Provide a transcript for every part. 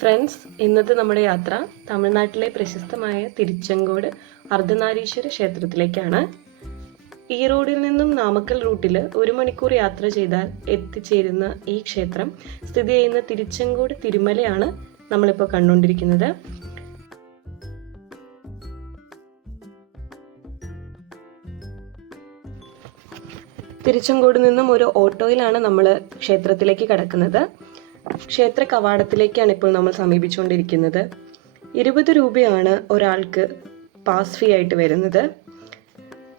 Friends, ഇന്നത്തെ നമ്മുടെ യാത്ര തമിഴ്നാട്ടിലെ പ്രശസ്തമായ തിരുച്ചെങ്കോട് അർദ്ധനാരീശ്വര ക്ഷേത്രത്തിലേക്കാണ്. ഈ റോഡിൽ നിന്നും നാമക്കൽ റൂട്ടിൽ 1 മണിക്കൂർ യാത്ര ചെയ്താൽ എത്തിച്ചേരുന്ന ഈ ക്ഷേത്രം സ്ഥിതി ചെയ്യുന്ന തിരുച്ചെങ്കോട് തിരുമലയാണ് നമ്മളിപ്പോൾ കണ്ടുകൊണ്ടിരിക്കുന്നത്. തിരുച്ചെങ്കോട് നിന്നും ഒരു ഓട്ടോയിലാണ് നമ്മൾ ക്ഷേത്രത്തിലേക്ക് കടക്കുന്നത്. ക്ഷേത്ര കവാടത്തിലേക്കാണ് ഇപ്പോൾ നമ്മൾ സമീപിച്ചുകൊണ്ടിരിക്കുന്നത്. 20 രൂപയാണ് ഒരാൾക്ക് പാസ് ഫീ ആയിട്ട് വരുന്നത്.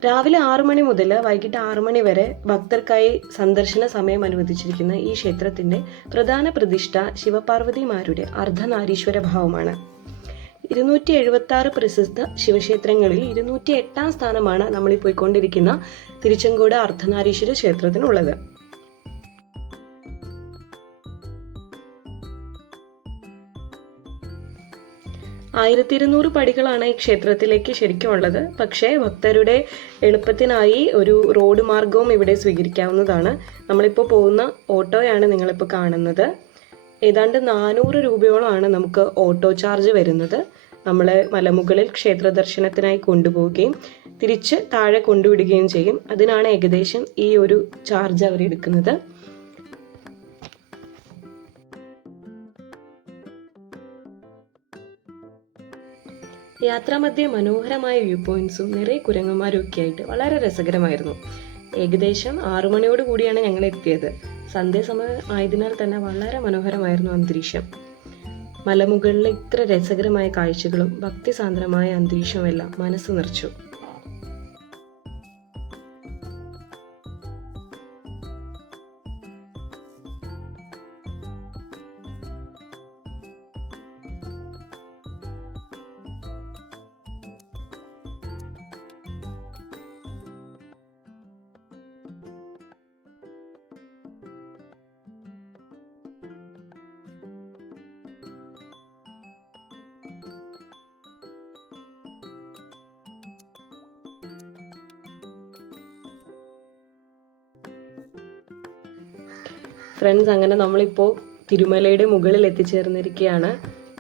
രാവിലെ 6 മണി മുതൽ വൈകിട്ട് 6 മണി വരെ ഭക്തർക്കായി സന്ദർശന സമയം അനുവദിച്ചിരിക്കുന്ന ഈ ക്ഷേത്രത്തിന്റെ പ്രധാന പ്രതിഷ്ഠ ശിവപാർവതിമാരുടെ അർദ്ധനാരീശ്വര ഭാവമാണ്. 276 പ്രസിദ്ധ ശിവക്ഷേത്രങ്ങളിൽ 208ാം സ്ഥാനമാണ് നമ്മൾ പോയിക്കൊണ്ടിരിക്കുന്ന തിരുച്ചെങ്കോട് അർദ്ധനാരീശ്വര ക്ഷേത്രത്തിനുള്ളത്. ആയിരത്തി 200 പടികളാണ് ഈ ക്ഷേത്രത്തിലേക്ക് ശരിക്കും ഉള്ളത്. പക്ഷേ ഭക്തരുടെ എളുപ്പത്തിനായി ഒരു റോഡ് മാർഗവും ഇവിടെ സ്വീകരിക്കാവുന്നതാണ്. നമ്മളിപ്പോൾ പോകുന്ന ഓട്ടോയാണ് നിങ്ങളിപ്പോൾ കാണുന്നത്. ഏതാണ്ട് 400 രൂപയോളമാണ് നമുക്ക് ഓട്ടോ ചാർജ് വരുന്നത്. നമ്മളെ മലമുകളിൽ ക്ഷേത്ര ദർശനത്തിനായി കൊണ്ടുപോവുകയും തിരിച്ച് താഴെ കൊണ്ടുവിടുകയും ചെയ്യും. അതിനാണ് ഏകദേശം ഈ ഒരു ചാർജ് അവരെടുക്കുന്നത്. യാത്രാമധ്യേ മനോഹരമായ വ്യൂ പോയിന്റ്സും നിറയെ കുരങ്ങന്മാരും ഒക്കെ ആയിട്ട് വളരെ രസകരമായിരുന്നു. ഏകദേശം 6 മണിയോട് കൂടിയാണ് ഞങ്ങൾ എത്തിയത്. സന്ധ്യാസമയം ആയതിനാൽ തന്നെ വളരെ മനോഹരമായിരുന്നു അന്തരീക്ഷം. മലമുകളിലെ ഇത്ര രസകരമായ കാഴ്ചകളും ഭക്തിസാന്ദ്രമായ അന്തരീക്ഷവും എല്ലാം മനസ്സ് നിറച്ചു. ഫ്രണ്ട്സ്, അങ്ങനെ നമ്മളിപ്പോൾ തിരുമലയുടെ മുകളിൽ എത്തിച്ചേർന്നിരിക്കുകയാണ്.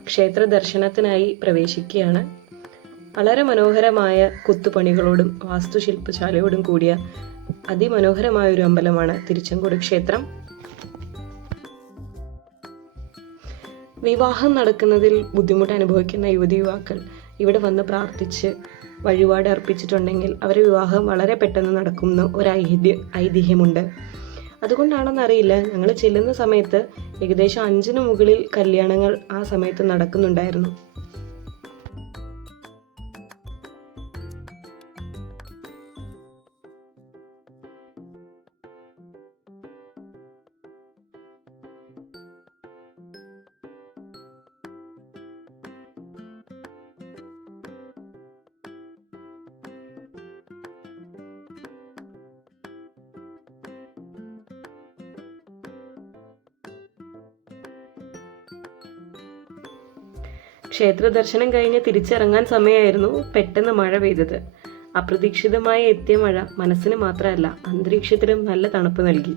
ക്ഷേത്ര ദർശനത്തിനായി പ്രവേശിക്കുകയാണ്. വളരെ മനോഹരമായ കൊത്തുപണികളോടും വാസ്തുശില്പശാലയോടും കൂടിയ അതിമനോഹരമായ ഒരു അമ്പലമാണ് തിരുച്ചെങ്കോട് ക്ഷേത്രം. വിവാഹം നടക്കുന്നതിൽ ബുദ്ധിമുട്ട് അനുഭവിക്കുന്ന യുവതി യുവാക്കൾ ഇവിടെ വന്ന് പ്രാർത്ഥിച്ച് വഴിപാട് അർപ്പിച്ചിട്ടുണ്ടെങ്കിൽ അവരുടെ വിവാഹം വളരെ പെട്ടെന്ന് നടക്കുന്ന ഒരു ഐതിഹ്യമുണ്ട്. അതുകൊണ്ടാണെന്നറിയില്ല, ഞങ്ങൾ ചെല്ലുന്ന സമയത്ത് ഏകദേശം 5ന് മുകളിൽ കല്യാണങ്ങൾ ആ സമയത്ത് നടക്കുന്നുണ്ടായിരുന്നു. ക്ഷേത്ര ദർശനം കഴിഞ്ഞ് തിരിച്ചിറങ്ങാൻ സമയമായിരുന്നു പെട്ടെന്ന് മഴ പെയ്തത്. അപ്രതീക്ഷിതമായി എത്തിയ മഴ മനസ്സിന് മാത്രമല്ല അന്തരീക്ഷത്തിലും നല്ല തണുപ്പ് നൽകി.